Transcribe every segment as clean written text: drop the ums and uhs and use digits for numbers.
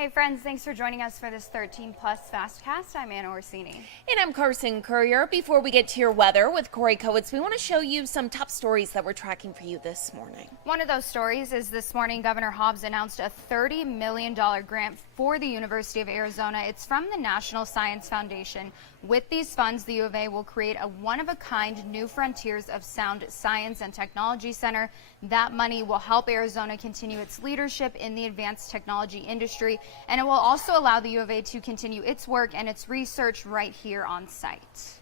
Hey friends, thanks for joining us for this 13 plus FastCast. I'm Anna Orsini. And I'm Carson Courier. Before we get to your weather with Corey Kowitz, we want to show you some top stories that we're tracking for you this morning. One of those stories is this morning Governor Hobbs announced a $30 million grant for the University of Arizona. It's from the National Science Foundation. With these funds, the U of A will create a one-of-a-kind New Frontiers of Sound Science and Technology Center. That money will help Arizona continue its leadership in the advanced technology industry, and it will also allow the U of A to continue its work and its research right here on site.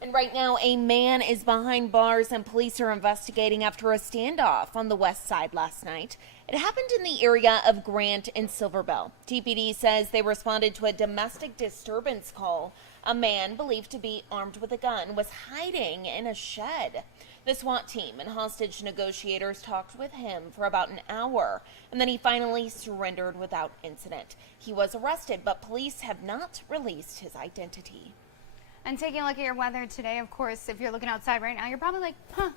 And right now, a man is behind bars and police are investigating after a standoff on the west side last night. It happened in the area of Grant and Silverbell. TPD says they responded to a domestic disturbance call. A man believed to be armed with a gun was hiding in a shed. The SWAT team and hostage negotiators talked with him for about an hour, and then he finally surrendered without incident. He was arrested, but police have not released his identity. And taking a look at your weather today, of course, if you're looking outside right now, you're probably like,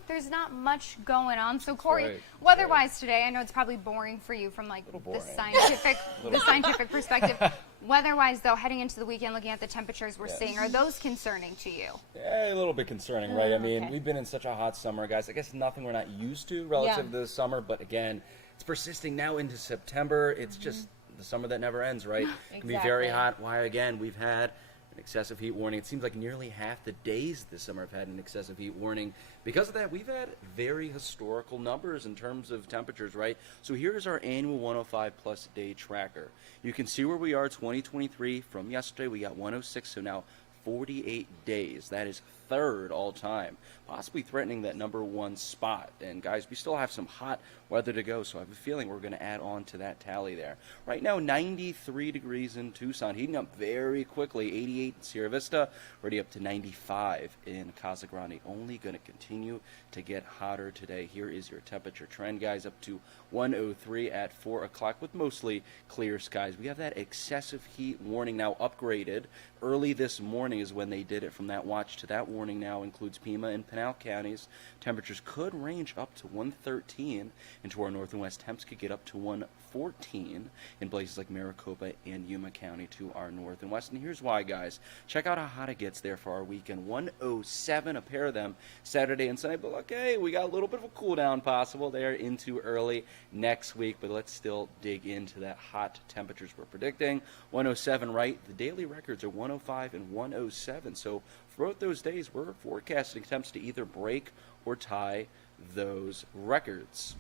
there's not much going on. So Corey, weather-wise today, I know it's probably boring for you from like the scientific perspective. Weather-wise, though, heading into the weekend, looking at the temperatures we're seeing, are those concerning to you? Yeah, a little bit concerning, right? I mean, we've been in such a hot summer, guys. I guess nothing we're not used to relative to the summer, but again, it's persisting now into September. It's just the summer that never ends, right? It can be very hot. Why, again, we've had an excessive heat warning. It seems like nearly half the days this summer have had an excessive heat warning. Because of that, we've had very historical numbers in terms of temperatures, right? So here's our annual 105 plus day tracker. You can see where we are 2023 from yesterday. We got 106, so now 48 days. That is third all time, possibly threatening that number one spot. And guys, we still have some hot weather to go, so I have a feeling we're going to add on to that tally there. Right now, 93 degrees in Tucson, heating up very quickly. 88 in Sierra Vista, already up to 95 in Casa Grande. Only going to continue to get hotter today. Here is your temperature trend, guys, up to 103 at 4 o'clock with mostly clear skies. We have that excessive heat warning now upgraded. Early this morning is when they did it from that watch to that warning now includes Pima and Pinal counties. Temperatures could range up to 113 into our north and west. Temps could get up to 114 in places like Maricopa and Yuma County to our north and west. And here's why, guys. Check out how hot it gets there for our weekend. 107, a pair of them, Saturday and Sunday. But okay, we got a little bit of a cool down possible there into early next week. But let's still dig into that hot temperatures we're predicting. 107, right? The daily records are 105 and 107. So throughout those days, we're forecasting temps to either break or tie those records.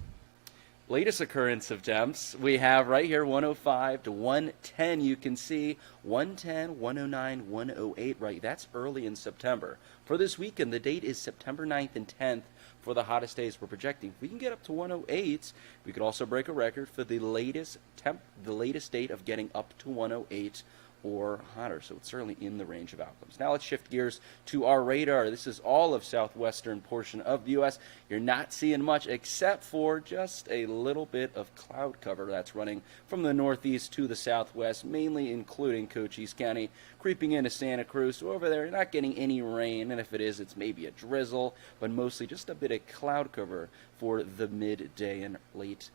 Latest occurrence of temps, we have right here 105 to 110. You can see 110, 109, 108, right? That's early in September. For this weekend, the date is September 9th and 10th for the hottest days we're projecting. If we can get up to 108, we could also break a record for the latest date of getting up to 108 or hotter, so it's certainly in the range of outcomes. Now let's shift gears to our radar. This is all of southwestern portion of the U.S. You're not seeing much except for just a little bit of cloud cover that's running from the northeast to the southwest, mainly including Cochise County, creeping into Santa Cruz. So over there, you're not getting any rain, and if it is, it's maybe a drizzle, but mostly just a bit of cloud cover for the midday and late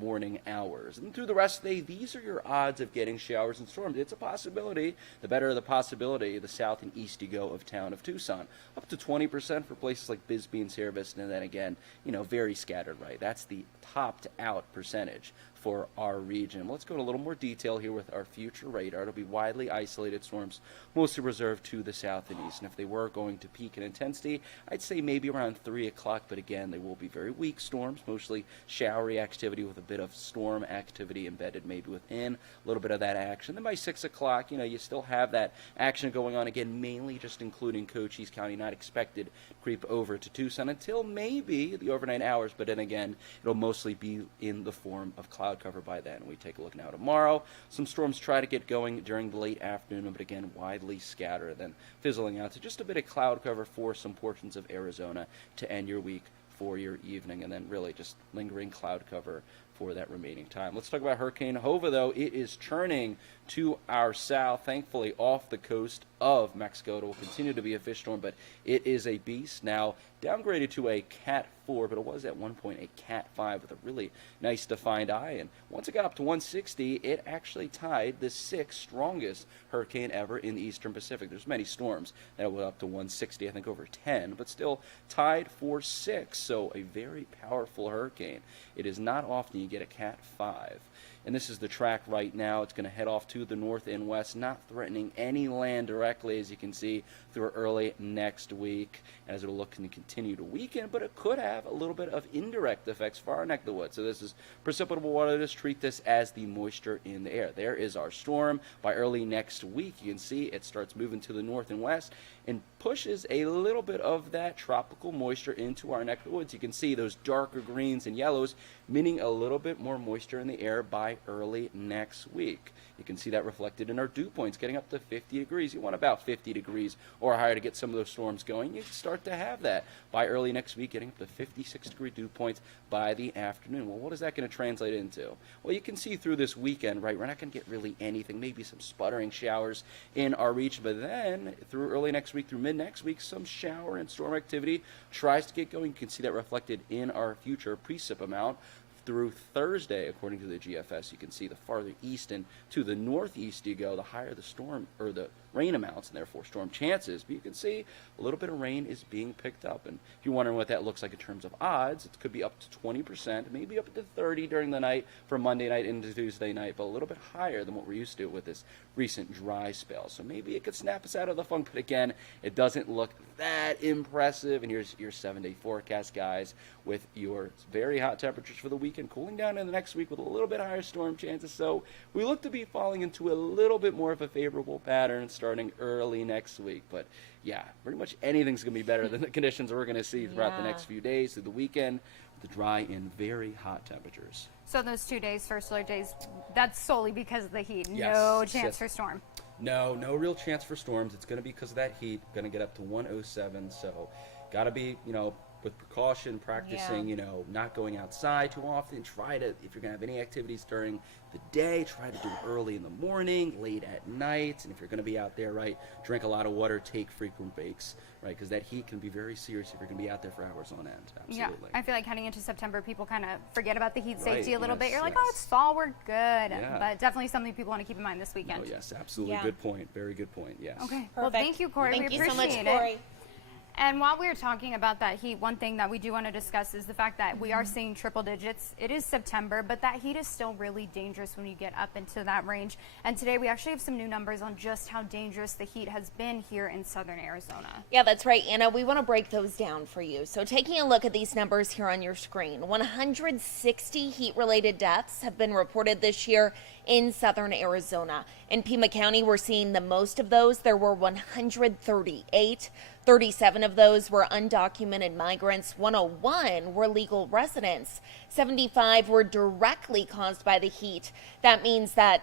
morning hours. And through the rest of the day, these are your odds of getting showers and storms. It's a possibility. The better the possibility, the south and east you go of town of Tucson. Up to 20% for places like Bisbee and Sierra Vista, and then again, very scattered, right? That's the topped out percentage for our region. Let's go into a little more detail here with our future radar. It'll be widely isolated storms, mostly reserved to the south and east. And if they were going to peak in intensity, I'd say maybe around 3 o'clock, but again, they will be very weak storms, mostly showery activity with a bit of storm activity embedded maybe within a little bit of that action. Then by 6 o'clock, you still have that action going on again, mainly just including Cochise County, not expected to creep over to Tucson until maybe the overnight hours, but then again, it'll mostly be in the form of cloud cover by then. We take a look now tomorrow. Some storms try to get going during the late afternoon, but again, widely scattered, then fizzling out to just a bit of cloud cover for some portions of Arizona to end your week for your evening, and then really just lingering cloud cover for that remaining time. Let's talk about Hurricane Hova, though. It is churning to our south, thankfully off the coast of Mexico. It will continue to be a fish storm, but it is a beast. Now downgraded to a Cat 4, but it was at one point a Cat 5 with a really nice defined eye. And once it got up to 160, it actually tied the 6th strongest hurricane ever in the Eastern Pacific. There's many storms that went up to 160, I think over 10, but still tied for 6. So a very powerful hurricane. It is not often you get a Cat 5. And this is the track right now. It's going to head off to the north and west, not threatening any land directly, as you can see, through early next week, as it'll look to continue to weaken, but it could have a little bit of indirect effects for our neck of the woods. So this is precipitable water. Just treat this as the moisture in the air. There is our storm. By early next week, you can see it starts moving to the north and west and pushes a little bit of that tropical moisture into our neck of the woods. You can see those darker greens and yellows, meaning a little bit more moisture in the air by early next week. You can see that reflected in our dew points, getting up to 50 degrees. You want about 50 degrees or higher to get some of those storms going. You start to have that by early next week, getting up to 56-degree dew points by the afternoon. Well, what is that going to translate into? Well, you can see through this weekend, right, we're not going to get really anything, maybe some sputtering showers in our region, but then through early next week, through mid-next week, some shower and storm activity tries to get going. You can see that reflected in our future precip amount. Through Thursday, according to the GFS, you can see the farther east and to the northeast you go, the higher the storm or the rain amounts and therefore storm chances. But you can see a little bit of rain is being picked up. And if you're wondering what that looks like in terms of odds, it could be up to 20%, maybe up to 30 during the night from Monday night into Tuesday night, but a little bit higher than what we're used to with this recent dry spell. So maybe it could snap us out of the funk, but again, it doesn't look that impressive. And here's your 7-day forecast, guys, with your very hot temperatures for the weekend, cooling down in the next week with a little bit higher storm chances. So we look to be falling into a little bit more of a favorable pattern starting early next week. But yeah, pretty much anything's going to be better than the conditions we're going to see throughout the next few days through the weekend, with the dry and very hot temperatures. So those 2 days, first alert days, that's solely because of the heat. Yes, No chance for storm. No real chance for storms. It's going to be because of that heat. Going to get up to 107. So got to be, with precaution, practicing, not going outside too often. Try to, if you're going to have any activities during the day, try to do it early in the morning, late at night. And if you're going to be out there, right, drink a lot of water, take frequent breaks, right, because that heat can be very serious if you're going to be out there for hours on end. Absolutely. Yeah, I feel like heading into September, people kind of forget about the heat Right, safety a little bit. You're like, yes. oh, it's fall, we're good. Yeah. But definitely something people want to keep in mind this weekend. Oh, yes, absolutely. Yeah. Good point. Very good point. Yes. Okay. Well, Perfect. thank you, Corey. Thank we you appreciate so much, Corey. it. And while we were talking about that heat, one thing that we do want to discuss is the fact that we are seeing triple digits. It is September, but that heat is still really dangerous when you get up into that range. And today we actually have some new numbers on just how dangerous the heat has been here in southern Arizona. Yeah, that's right, Anna. We want to break those down for you. So taking a look at these numbers here on your screen, 160 heat-related deaths have been reported this year in southern Arizona. In Pima County, we're seeing the most of those. There were 138. 37 of those were undocumented migrants. 101 were legal residents. 75 were directly caused by the heat. That means that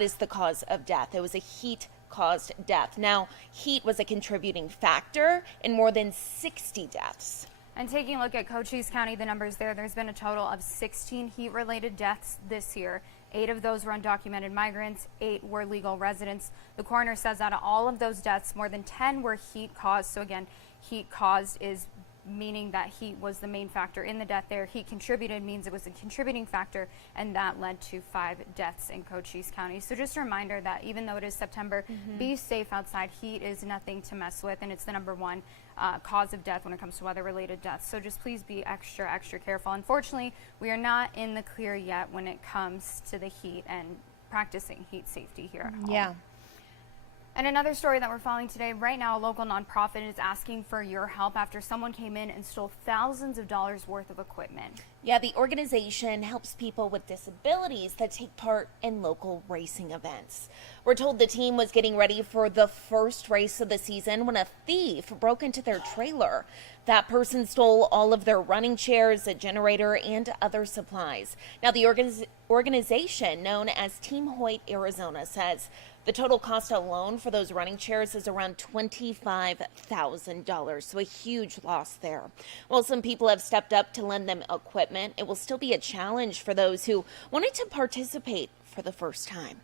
is the cause of death. It was a heat-caused death. Now, heat was a contributing factor in more than 60 deaths. And taking a look at Cochise County, the numbers there's been a total of 16 heat-related deaths this year. 8 of those were undocumented migrants, 8 were legal residents. The coroner says out of all of those deaths, more than 10 were heat caused. So again, heat caused is meaning that heat was the main factor in the death there. Heat contributed means it was a contributing factor, and that led to 5 deaths in Cochise County. So just a reminder that even though it is September, be safe outside. Heat is nothing to mess with, and it's the number one cause of death when it comes to weather-related deaths. So just please be extra, extra careful. Unfortunately, we are not in the clear yet when it comes to the heat and practicing heat safety here at home. Yeah. And another story that we're following today, right now a local nonprofit is asking for your help after someone came in and stole thousands of dollars worth of equipment. Yeah, the organization helps people with disabilities that take part in local racing events. We're told the team was getting ready for the first race of the season when a thief broke into their trailer. That person stole all of their running chairs, a generator, and other supplies. Now, the organization known as Team Hoyt Arizona says the total cost alone for those running chairs is around $25,000, so a huge loss there. While some people have stepped up to lend them equipment, it will still be a challenge for those who wanted to participate for the first time.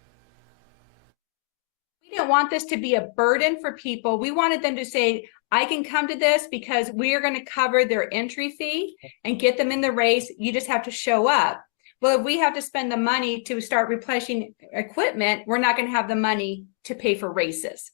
We didn't want this to be a burden for people. We wanted them to say, I can come to this because we are going to cover their entry fee and get them in the race. You just have to show up. Well, if we have to spend the money to start replenishing equipment, we're not going to have the money to pay for races.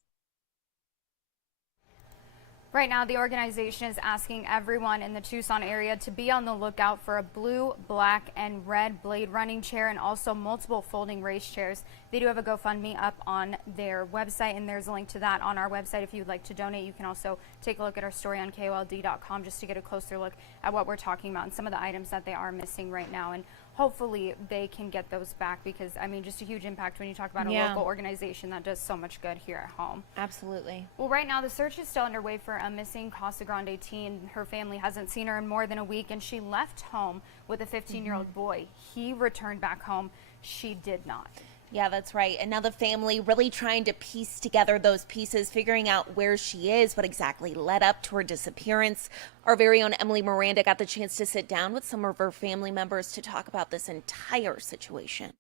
Right now, the organization is asking everyone in the Tucson area to be on the lookout for a blue, black, and red blade running chair and also multiple folding race chairs. They do have a GoFundMe up on their website, and there's a link to that on our website. If you'd like to donate, you can also take a look at our story on KOLD.com just to get a closer look at what we're talking about and some of the items that they are missing right now. And hopefully they can get those back because, I mean, just a huge impact when you talk about a local organization that does so much good here at home. Absolutely. Well, right now the search is still underway for a missing Casa Grande teen. Her family hasn't seen her in more than a week, and she left home with a 15-year-old boy. He returned back home. She did not. Yeah, that's right. And now the family really trying to piece together those pieces, figuring out where she is, what exactly led up to her disappearance. Our very own Emily Miranda got the chance to sit down with some of her family members to talk about this entire situation.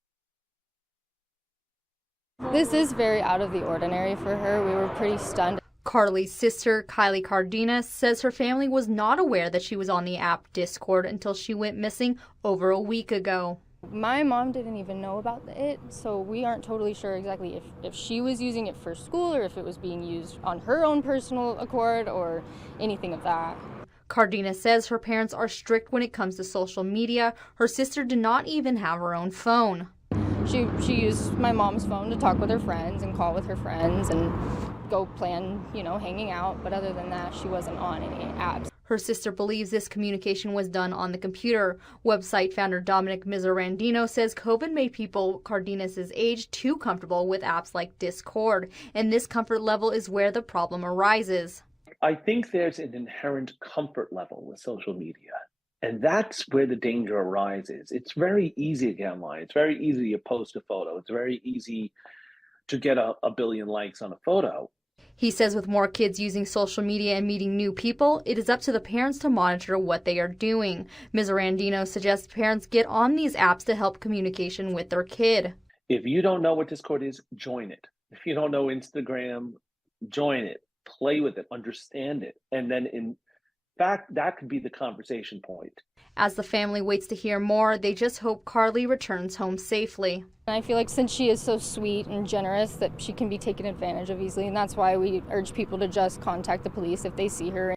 This is very out of the ordinary for her. We were pretty stunned. Carly's sister, Kylie Cardenas, says her family was not aware that she was on the app Discord until she went missing over a week ago. My mom didn't even know about it, so we aren't totally sure exactly if she was using it for school or if it was being used on her own personal accord or anything of that. Cardenas says her parents are strict when it comes to social media. Her sister did not even have her own phone. She used my mom's phone to talk with her friends and call with her friends and go plan, hanging out, but other than that, she wasn't on any apps. Her sister believes this communication was done on the computer. Website founder Dominic Miserandino says COVID made people Cardenas' age too comfortable with apps like Discord, and this comfort level is where the problem arises. I think there's an inherent comfort level with social media, and that's where the danger arises. It's very easy to get online. It's very easy to post a photo. It's very easy to get a billion likes on a photo. He says with more kids using social media and meeting new people, it is up to the parents to monitor what they are doing. Ms. Arandino suggests parents get on these apps to help communication with their kid. If you don't know what Discord is, join it. If you don't know Instagram, join it. Play with it, understand it. And then in fact, that could be the conversation point. As the family waits to hear more, they just hope Carly returns home safely. I feel like since she is so sweet and generous that she can be taken advantage of easily, and that's why we urge people to just contact the police if they see her.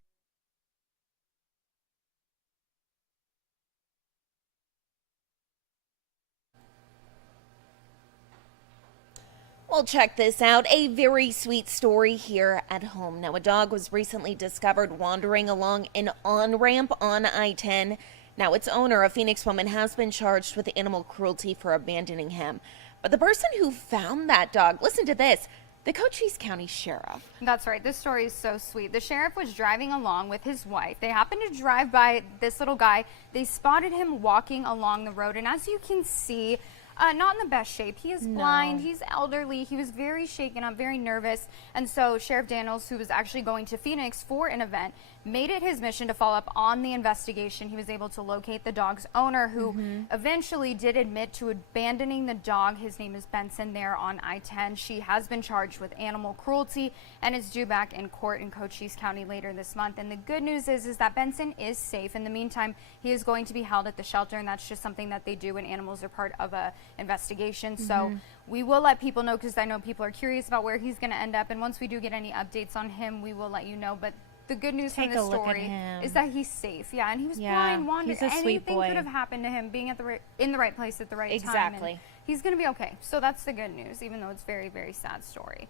Well, check this out. A very sweet story here at home. Now, a dog was recently discovered wandering along an on-ramp on I-10. Now, its owner, a Phoenix woman, has been charged with animal cruelty for abandoning him. But the person who found that dog, listen to this, the Cochise County Sheriff. That's right. This story is so sweet. The sheriff was driving along with his wife. They happened to drive by this little guy. They spotted him walking along the road. And as you can see, not in the best shape. He is blind. He's elderly. He was very shaken up, very nervous. And so Sheriff Daniels, who was actually going to Phoenix for an event, made it his mission to follow up on the investigation. He was able to locate the dog's owner, who eventually did admit to abandoning the dog. His name is Benson there on I-10. She has been charged with animal cruelty and is due back in court in Cochise County later this month. And the good news is that Benson is safe. In the meantime, he is going to be held at the shelter, and that's just something that they do when animals are part of a investigation. So we will let people know, because I know people are curious about where he's going to end up. And once we do get any updates on him, we will let you know. But the good news from this story is that he's safe. Yeah, and he was blind, wandered. Anything could have happened to him being at in the right place at the right time. Exactly. He's going to be okay. So that's the good news, even though it's very, very sad story.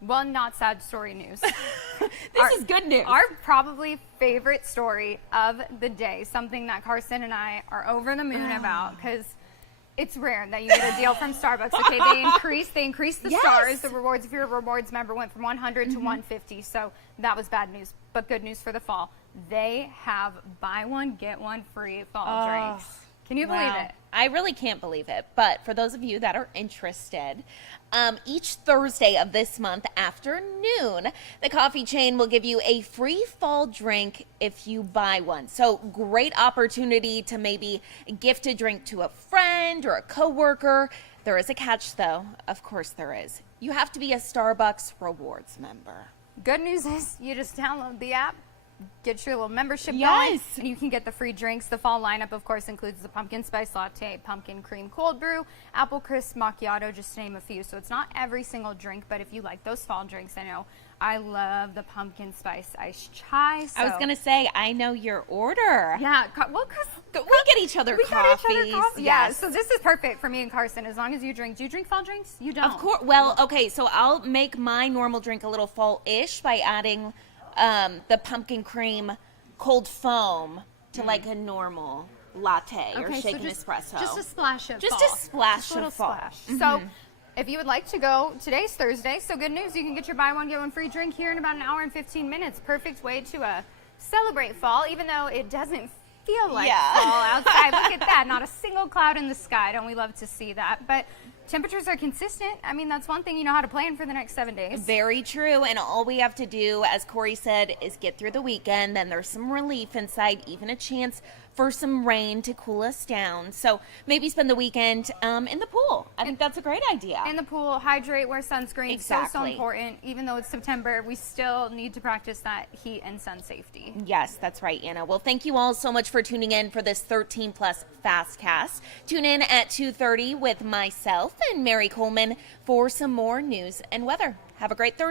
Well, not sad story news. This is good news. Our probably favorite story of the day, something that Carson and I are over the moon about, because it's rare that you get a deal from Starbucks. Okay, they increased the stars. The rewards, if you're a rewards member, went from 100 to 150. So that was bad news, but good news for the fall. They have buy one, get one free fall drinks. Can you believe it? I really can't believe it. But for those of you that are interested, each Thursday of this month afternoon, the coffee chain will give you a free fall drink if you buy one. So great opportunity to maybe gift a drink to a friend or a coworker. There is a catch, though. Of course there is. You have to be a Starbucks Rewards member. Good news is you just download the app, get your little membership Yes. going, and you can get the free drinks. The fall lineup, of course, includes the pumpkin spice latte, pumpkin cream cold brew, apple crisp macchiato, just to name a few. So it's not every single drink, but if you like those fall drinks, I know I love the pumpkin spice iced chai. So. I was going to say, I know your order. Yeah, well, because We get each other we got each other coffees. coffee. Yeah, Yes. so this is perfect for me and Carson, as long as you drink. Do you drink fall drinks? You don't. Of course. Well, okay, so I'll make my normal drink a little fall-ish by adding the pumpkin cream cold foam to like a normal latte or shaken espresso. Just a splash of Just fall. a splash Just a little of fall. splash. So if you would like to go, today's Thursday, so good news, you can get your buy one, get one free drink here in about an hour and 15 minutes. Perfect way to celebrate fall, even though it doesn't feel like fall outside. Look at that, not a single cloud in the sky. Don't we love to see that? But temperatures are consistent. I mean, that's one thing you know how to plan for the next 7 days. Very true. And all we have to do, as Corey said, is get through the weekend. Then there's some relief in sight, even a chance for some rain to cool us down. So maybe spend the weekend in the pool. I think that's a great idea. In the pool, hydrate, wear sunscreen. Exactly. So important. Even though it's September, we still need to practice that heat and sun safety. Yes, that's right, Anna. Well, thank you all so much for tuning in for this 13 Plus FastCast. Tune in at 2:30 with myself and Mary Coleman for some more news and weather. Have a great Thursday.